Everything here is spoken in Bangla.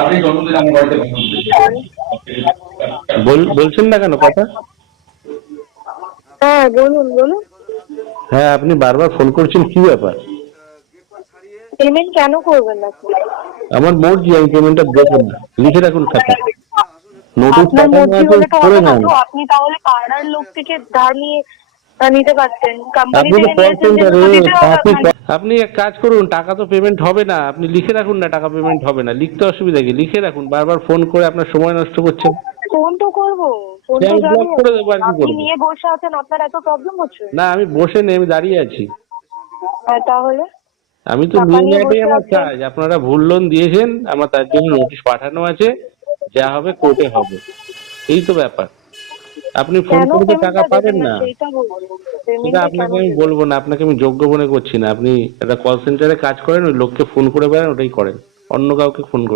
আপনি জন্মদিন আমার বাড়িতে বলছেন না কেন কথা? হ্যাঁ বলুন বলুন। হ্যাঁ, আপনি বারবার ফোন করছেন, কি ব্যাপার? পেমেন্ট কেন করবেন না? আমার মর্জি, আমি পেমেন্টটা দেবো না, লিখে রাখুন খাতা। নোটিশ আপনার পাঠানো মর্জি আছে, হলে তো করে হবে না যান। তো, আপনি তাহলে পাড়ার লোক থেকে ধার নিয়ে নিতে পারতেন, কোম্পানি আপনি তো থেকে কল নিয়েছেন যেহেতু সেন্টারে, তো দিতে হবে আপনাকে। আপনি এক কাজ করুন, টাকা তো পেমেন্ট হবে না, আপনি লিখে রাখুন না টাকা পেমেন্ট হবে না, লিখতে অসুবিধা কি, লিখে রাখুন। বারবার ফোন করে আপনার সময় নষ্ট করছেন। ফোন তো করবো, ফোন সে তো আমি ব্লক যাবেই। করে দেবো, আর কি আপনি করবো? নিয়ে বসে আছেন, আপনার এত প্রবলেম হচ্ছে। না, আমি বসে নেই, আমি দাঁড়িয়ে আছি। হ্যাঁ তাহলে আমি তো টাকা নিয়ে নিয়ে নেওয়াটাই বসে আমার আছেন। কাজ। আপনারা ভুল লোন দিয়েছেন, আমার তার জন্য নোটিশ পাঠানো আছে, যা হবে কোর্টে হবে, এই তো ব্যাপার। আপনি ফোন কেন করে তো টাকা পেমেন্টটা পাবেন দেবেন না না। সেইটা বলুন, সেটা পেমেন্টটা কেন আপনাকে আমি দেবেন? বলবো না, আপনাকে আমি যোগ্য মনে করছি না। আপনি একটা কল সেন্টারে কাজ করেন, ওই লোককে ফোন করে বেড়ান, ওটাই করেন, অন্য কাউকে ফোন করুন।